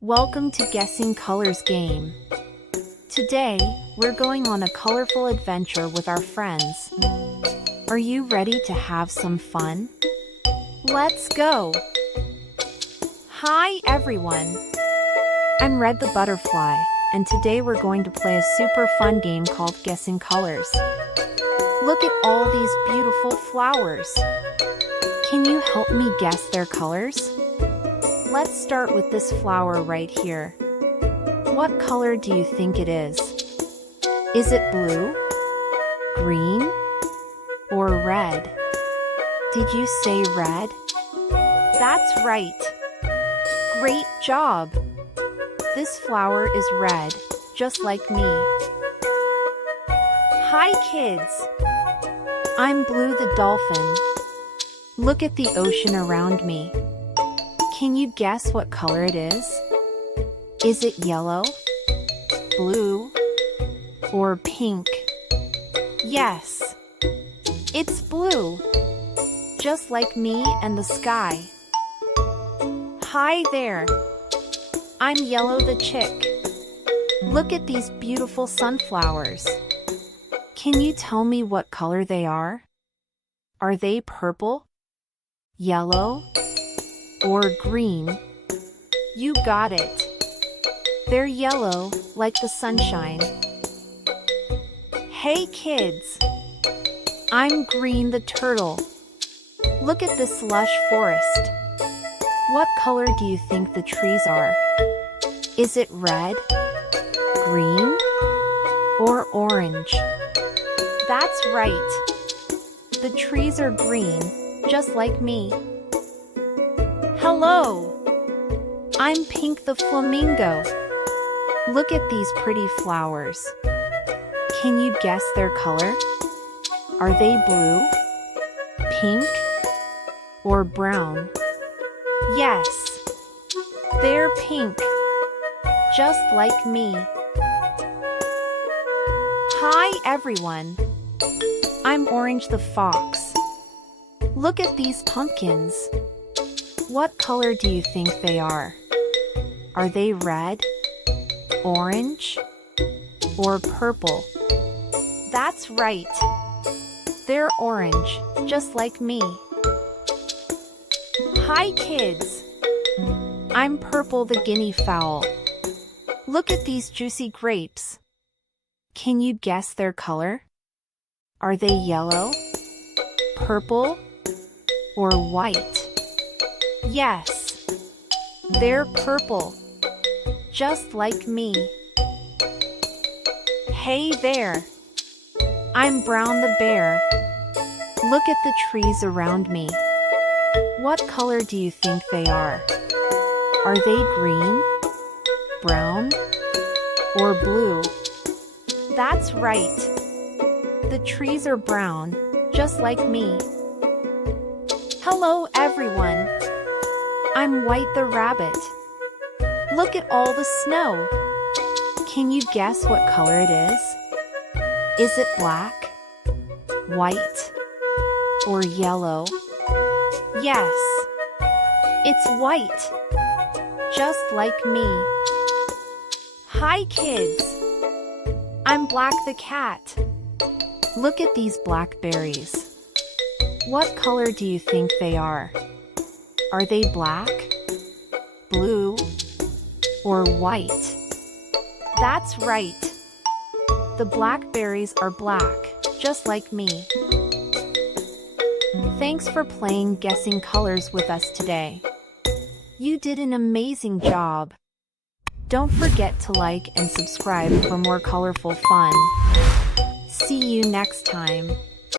Welcome to Guessing Colors game. Today, we're going on a colorful adventure with our friends. Are you ready to have some fun? Let's go! Hi everyone! I'm Red the Butterfly, and today we're going to play a super fun game called Guessing Colors. Look at all these beautiful flowers. Can you help me guess their colors? Let's start with this flower right here. What color do you think it is? Is it blue, green, or red? Did you say red? That's right. Great job! This flower is red, just like me. Hi kids! I'm Blue the dolphin. Look at the ocean around me. Can you guess what color it is? Is it yellow, blue, or pink? Yes, it's blue, just like me and the sky. Hi there, I'm Yellow the chick. Look at these beautiful sunflowers. Can you tell me what color they are? Are they purple, yellow, or green? You got it. They're yellow, like the sunshine. Hey kids! I'm Green the turtle. Look at this lush forest. What color do you think the trees are? Is it red, green, or orange? That's right. The trees are green, just like me. Hello! I'm Pink the flamingo. Look at these pretty flowers. Can you guess their color? Are they blue, pink, or brown? Yes, they're pink, just like me. Hi everyone! I'm Orange the fox. Look at these pumpkins. What color do you think they are? Are they red, orange, or purple? That's right. They're orange, just like me. Hi kids! I'm Purple the guinea fowl. Look at these juicy grapes. Can you guess their color? Are they yellow, purple, or white? Yes, they're purple, just like me. Hey there! I'm Brown the bear. Look at the trees around me. What color do you think they are? Are they green, brown, or blue? That's right. The trees are brown, just like me. Hello everyone! I'm White the rabbit. Look at all the snow. Can you guess what color it is? Is it black, white, or yellow? Yes, it's white, just like me. Hi kids! I'm Black the cat. Look at these blackberries. What color do you think they are? Are they black, blue, or white? That's right. The blackberries are black, just like me. Thanks for playing Guessing Colors with us today. You did an amazing job. Don't forget to like and subscribe for more colorful fun. See you next time.